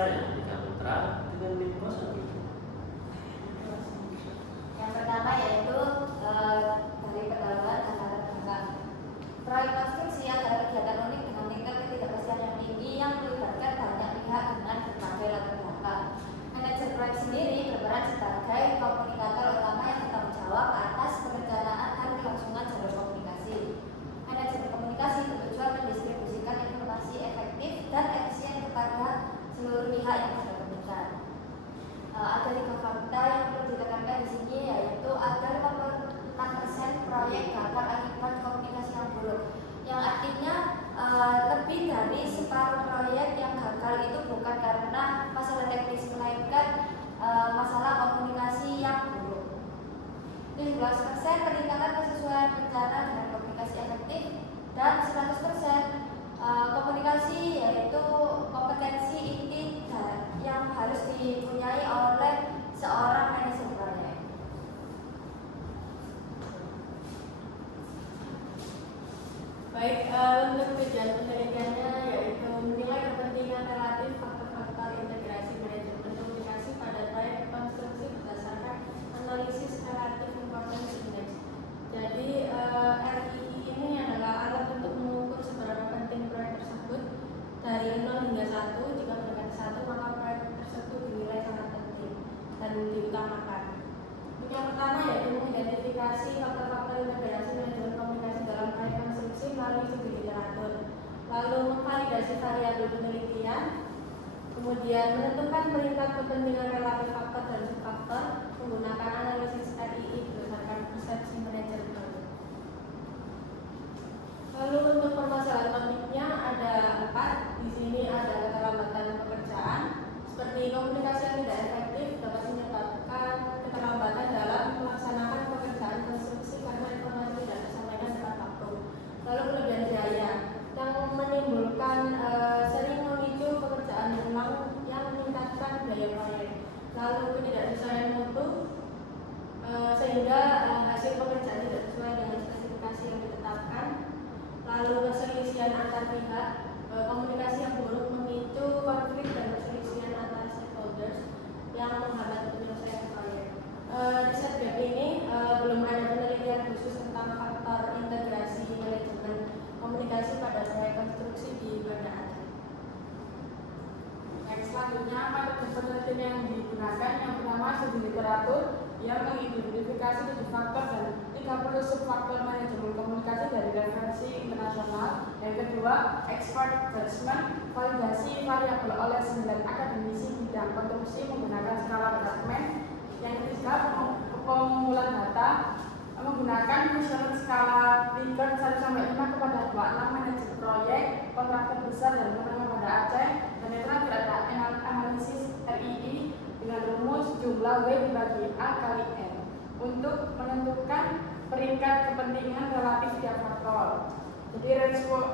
saya Dika Putra dengan link kosong. Yang pertama yaitu dari pendalaman anggaran belakang. Proyek konstruksi adalah kegiatan unik dengan tingkat ketidakpastian yang tinggi yang melibatkan banyak pihak dengan berbagai latar belakang. Manajer proyek sendiri berperan sebagai komunikator utama yang bertanggung jawab atas perencanaan dan kelangsungan jalur komunikasi. Manajer komunikasi bertujuan mendistribusikan informasi efektif dan efisien kepada seluruh pihak yang berkepentingan. Ada 3 fakta yang perlu ditekankan di sini, yaitu ada 56% proyek gagal akibat komunikasi yang buruk, yang artinya lebih dari separuh proyek yang gagal itu bukan karena masalah teknis, melainkan masalah komunikasi yang buruk. 17% peningkatan kesesuaian rencana dengan komunikasi efektif, dan 100% komunikasi yaitu kompetensi inti yang harus dipunyai oleh seorang manajer proyek. Baik, untuk tujuan penelitiannya yaitu menilai kepentingan relatif faktor-faktor integrasi manajemen komunikasi pada proyek konstruksi berdasarkan analisis relatif importance index. Jadi RII ini adalah alat untuk mengukur seberapa penting proyek tersebut dari 0 hingga 1. Jika mendekati 1 maka proyek tersebut dinilai sangat penting dan diutamakan. Untuk yang pertama yaitu mengidentifikasi faktor-faktor integrasi manajemen komunikasi dalam proyek konstruksi melalui studi literatur, lalu memvalidasi variabel penelitian, kemudian menentukan peringkat kepentingan relatif faktor dan subfaktor menggunakan analisis RII berdasarkan persepsi manajer proyek. Lalu untuk permasalahan topiknya ada 4. Di sini ada keterlambatan pekerjaan, seperti komunikasi yang tidak efektif dapat menyebabkan keterlambatan dalam melaksanakan pekerjaan konstruksi karena informasi tidak tersampaikan tepat waktu. Lalu kelebihan biaya yang menimbulkan sering memicu pekerjaan ulang yang meningkatkan biaya proyek. Lalu ketidaksesuaian mutu sehingga hasil pekerjaan tidak sesuai dengan spesifikasi yang ditetapkan. Lalu perselisihan antar pihak, komunikasi yang buruk memicu konflik dan perselisihan antar stakeholders yang menghambat penyelesaian proyek. Di setgap ini belum ada penelitian khusus tentang faktor integrasi manajemen komunikasi pada proyek konstruksi di Banda Aceh. Next, selanjutnya metode penelitian yang digunakan. Yang pertama studi literatur yang mengidentifikasi 7 faktor dan 30 subfaktor manajemen komunikasi dari referensi internasional. Yang kedua, expert judgment, validasi variabel oleh 9 akademisi bidang konstruksi menggunakan skala Brakman. Yang ketiga, pengumpulan data menggunakan kuesioner skala Likert 1-5 kepada 26 manajer proyek, kontraktor besar dan menengah Banda Aceh. Dan yang terakhir ada analisis RII dengan rumus jumlah W dibagi A kali N untuk menentukan peringkat kepentingan relatif tiap faktor. Jadi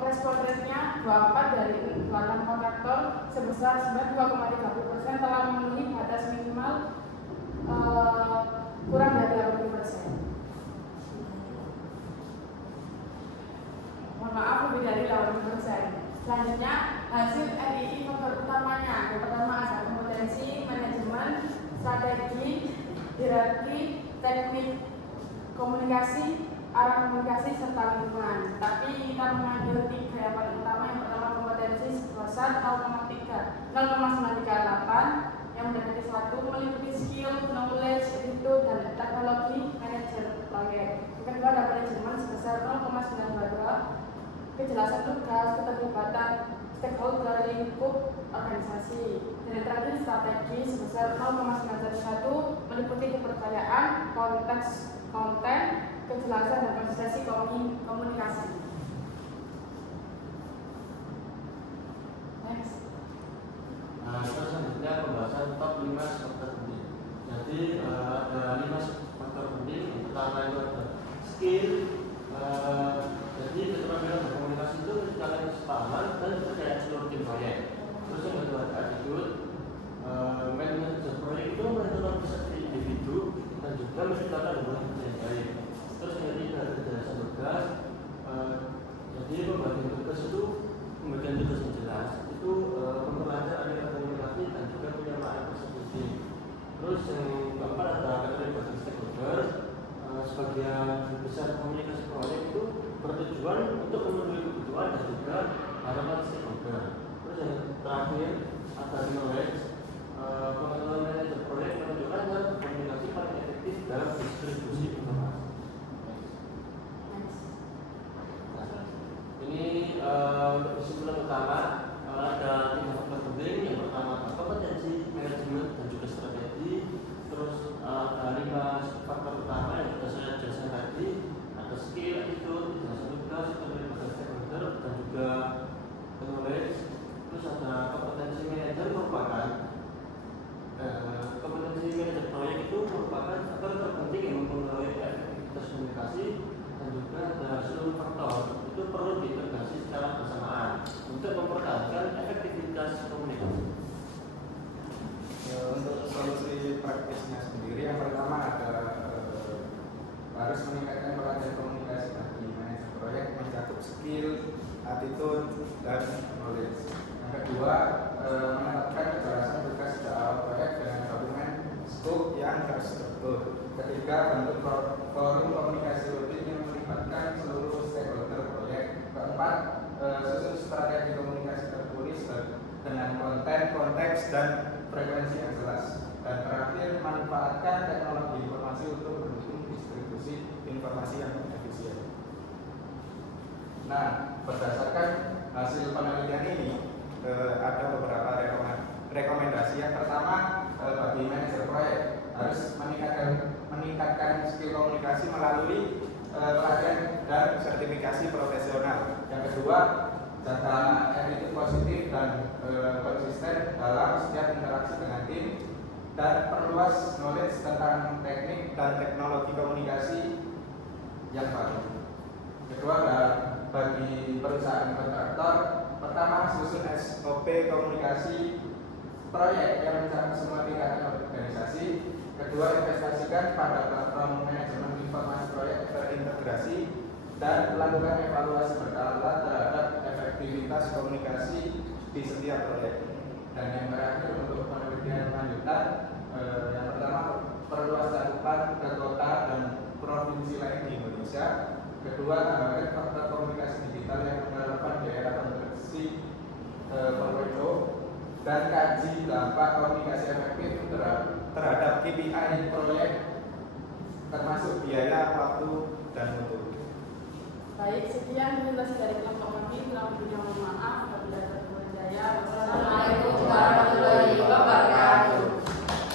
respon rate-nya 24 dari 26 kontraktor sebesar 92,30% telah memenuhi batas minimal kurang dari 80%. Mohon maaf, lebih dari 80%. Selanjutnya hasil RII faktor utamanya. Yang pertama ada kompetensi, manajemen, strategi, hierarki, teknik komunikasi, arah komunikasi serta lingkungan. Tapi kita mengambil 3 yang paling utama. Yang pertama kompetensi sebesar 0,938 yang mendekati 1, meliputi skill, knowledge, attitude, dan teknologi manajer proyek. Yang kedua ada manajemen sebesar 0,922, kejelasan tugas, keterlibatan stakeholder, lingkup organisasi. Dan yang terakhir strategi sebesar 0,911, meliputi kepercayaan, konteks konten, kejelasan dan konsistensi komunikasi. Next. Terus selanjutnya pembahasan top 5 faktor penting. Jadi ada 5 faktor penting. Yang pertama itu ada skill. Jadi keterampilan berkomunikasi itu kalian sepahaman dan percaya seluruh tim proyek. Terus yang kedua ada attitude. Manajer proyek itu menentukan persepsi individu dan juga menciptakan hubungan kerja yang baik. Terus yang ketiga ada kejelasan tugas. terakhir ada knowledge. Pengetahuan manajer proyek menunjukkan cara komunikasi paling efektif dalam distribusi informasi. Ini untuk kesimpulan utama ada 3 faktor penting. Yang pertama kompetensi, manajemen, dan juga strategi. Terus ada 5 faktor utama yang sudah saya jelaskan tadi. Ada skill, attitude, kejelasan tugas, keterlibatan stakeholder, dan juga knowledge. Terus ada kompetensi manajer merupakan kompetensi manajer proyek itu merupakan faktor terpenting yang mempengaruhi efektivitas komunikasi, dan juga ada seluruh faktor itu perlu diintegrasi secara bersamaan untuk mempertahankan efektivitas komunikasi. Untuk solusi praktisnya sendiri, yang pertama ada harus meningkatkan pelatihan komunikasi bagi manajer proyek mencakup skill, attitude, dan knowledge. Yang kedua, menetapkan kejelasan tugas di awal proyek dengan dokumen scope yang terstruktur. Ketiga, bentuk forum komunikasi rutin yang melibatkan seluruh stakeholder proyek. Keempat, susun strategi komunikasi tertulis dengan konten, konteks, dan frekuensi yang jelas. Dan terakhir, manfaatkan teknologi informasi untuk mendukung distribusi informasi yang efisien. Nah, berdasarkan hasil penelitian ini, ada beberapa rekomendasi. Yang pertama, bagi manajer proyek harus meningkatkan skill komunikasi melalui pelatihan dan sertifikasi profesional. Yang kedua, jaga attitude positif dan konsisten dalam setiap interaksi dengan tim, dan perluas knowledge tentang teknik dan teknologi komunikasi yang baru. Kedua, bagi perusahaan kontraktor, pertama, susun SOP komunikasi proyek yang mencakup semua tingkatan organisasi. Kedua, investasikan pada platform manajemen informasi proyek terintegrasi dan melakukan evaluasi berkala terhadap efektivitas komunikasi di setiap proyek. Dan yang terakhir, untuk penelitian lanjutan, yang pertama, perluas cakupan ke kota dan provinsi lain di Indonesia. Kedua, tambahkan faktor komunikasi digital yang relevan di era konstruksi 4.0, dan kaji dampak komunikasi efektif terhadap KPI proyek, termasuk biaya, waktu, dan mutu. Baik, sekian presentasi dari kelompok kami. Mohon maaf apabila ada kekurangan. Wassalamualaikum